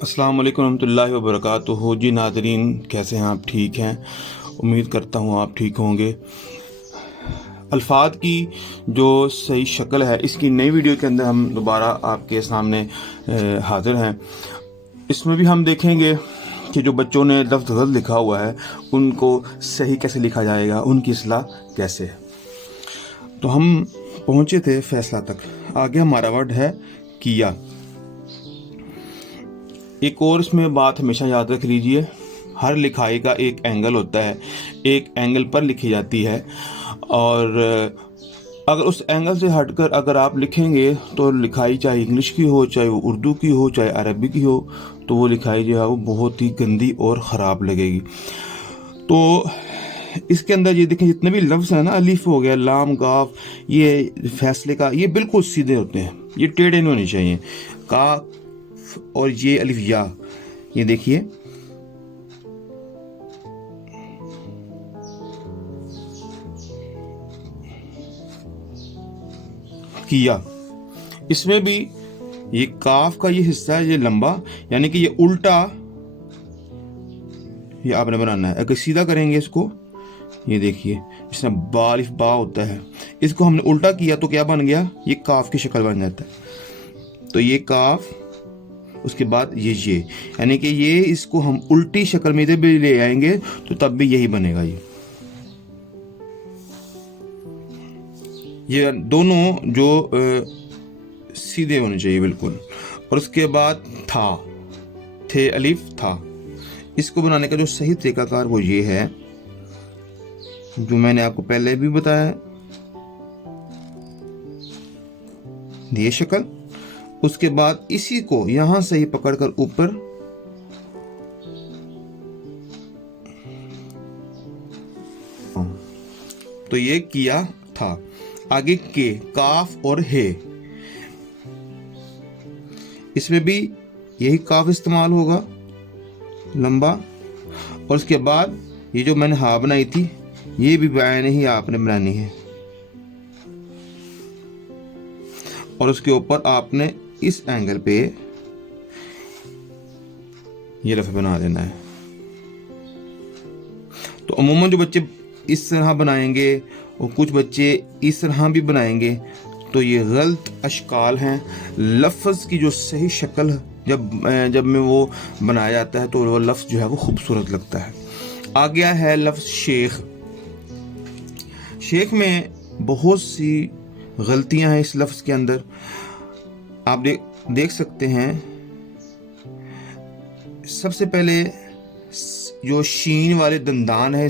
अस्सलाम वालेकुम रहमतुल्लाहि व बरकातुहू। जी नाज़रीन, कैसे हैं आप? ठीक हैं? उम्मीद करता हूँ आप ठीक होंगे। अल्फाज की जो सही शक्ल है, इसकी नई वीडियो के अंदर हम दोबारा आपके सामने हाज़िर हैं। इसमें भी हम देखेंगे कि जो बच्चों ने लफ्ज़ गलत लिखा हुआ है उनको सही कैसे लिखा जाएगा, उनकी इस्लाह कैसे है। तो हम पहुँचे थे फैसला तक। आगे हमारा वर्ड है किया। एक और इसमें बात हमेशा याद रख लीजिए, हर लिखाई का एक एंगल होता है, एक एंगल पर लिखी जाती है, और अगर उस एंगल से हटकर अगर आप लिखेंगे तो लिखाई चाहे इंग्लिश की हो, चाहे वो उर्दू की हो, चाहे अरबी की हो, तो वो लिखाई जो है वो बहुत ही गंदी और ख़राब लगेगी। तो इसके अंदर ये देखें, जितने भी लफ्ज़ हैं ना, अलिफ हो गया, लाम, गाफ, ये फैसले का, ये बिल्कुल सीधे होते हैं, ये टेढ़े नहीं होने चाहिए। का और ये अलिफ या, ये देखिए, किया। इसमें भी ये काफ का ये हिस्सा है, ये लंबा, यानी कि ये उल्टा, ये आपने बनाना है। अगर सीधा करेंगे इसको, ये देखिए, इसमें बा अलिफ बा होता है, इसको हमने उल्टा किया तो क्या बन गया, ये काफ की शक्ल बन जाता है। तो ये काफ, उसके बाद ये, यानी कि ये, इसको हम उल्टी शक्ल में इधर भी ले आएंगे तो तब भी यही बनेगा। ये दोनों जो सीधे होने चाहिए बिल्कुल। और उसके बाद था, थे अलिफ था। इसको बनाने का जो सही तरीकाकार वो ये है, जो मैंने आपको पहले भी बताया, ये शक्ल। उसके बाद इसी को यहां से ही पकड़कर ऊपर, तो ये किया था। आगे के, काफ और हे, इसमें भी यही काफ इस्तेमाल होगा, लंबा। और उसके बाद ये जो मैंने हा बनाई थी, ये भी बायने ही आपने बनानी है, और उसके ऊपर आपने इस एंगल पे ये लफ्ज़ बना देना है। तो अमूमन जो बच्चे इस तरह बनाएंगे और कुछ बच्चे इस तरह भी बनाएंगे, तो ये गलत अशकाल हैं। लफ्ज़ की जो सही शक्ल जब में वो बनाया जाता है तो वो लफ्ज़ जो है वो खूबसूरत लगता है। आ गया है लफ्ज़ शेख। शेख में बहुत सी गलतियां हैं इस लफ्ज़ के अंदर। आप देख सकते हैं, सबसे पहले जो शीन वाले दंदान है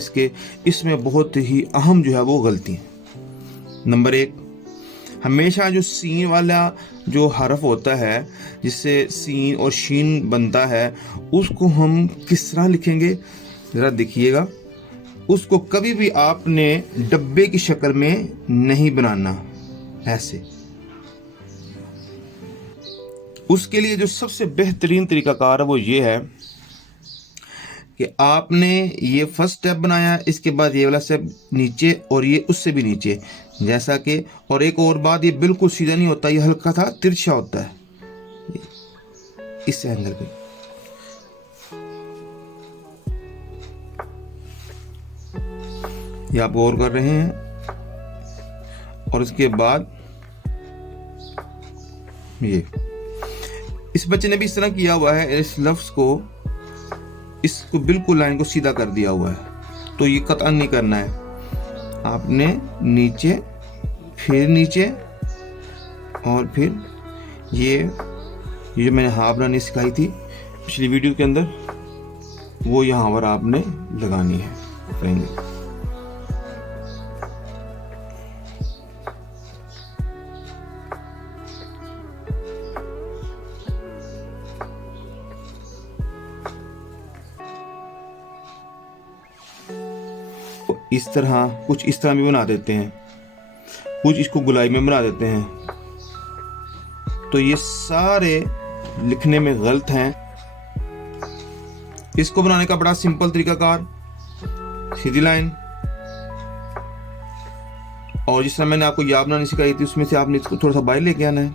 इसमें बहुत ही अहम जो है वो गलती है। नंबर एक, हमेशा जो सीन वाला जो हरफ होता है, जिससे सीन और शीन बनता है, उसको हम किस तरह लिखेंगे ज़रा देखिएगा। उसको कभी भी आपने डब्बे की शक्ल में नहीं बनाना, ऐसे। उसके लिए जो सबसे बेहतरीन तरीकाकार है वो ये है कि आपने ये फर्स्ट स्टेप बनाया, इसके बाद ये वाला स्टेप नीचे, और ये उससे भी नीचे, जैसा कि, और एक और बात, ये बिल्कुल सीधा नहीं होता, ये हल्का था तिरछा होता है इस एंगल पे। ये आप गौर कर रहे हैं। और उसके बाद ये, इस बच्चे ने भी इस तरह किया हुआ है, इस लफ्ज़ को, इसको बिल्कुल लाइन को सीधा कर दिया हुआ है। तो ये कतई नहीं करना है, आपने नीचे, फिर नीचे, और फिर ये जो मैंने हा बनानी सिखाई थी पिछली वीडियो के अंदर, वो यहाँ पर आपने लगानी है, करेंगे। इस तरह, कुछ इस तरह भी बना देते हैं, कुछ इसको गुलाई में बना देते हैं। तो ये सारे लिखने में गलत हैं। इसको बनाने का बड़ा सिंपल तरीकाकार, सीधी लाइन, और जिस तरह मैंने आपको या बनानी सिखाई थी, उसमें से आपने इसको थोड़ा सा बाहर लेके आना है।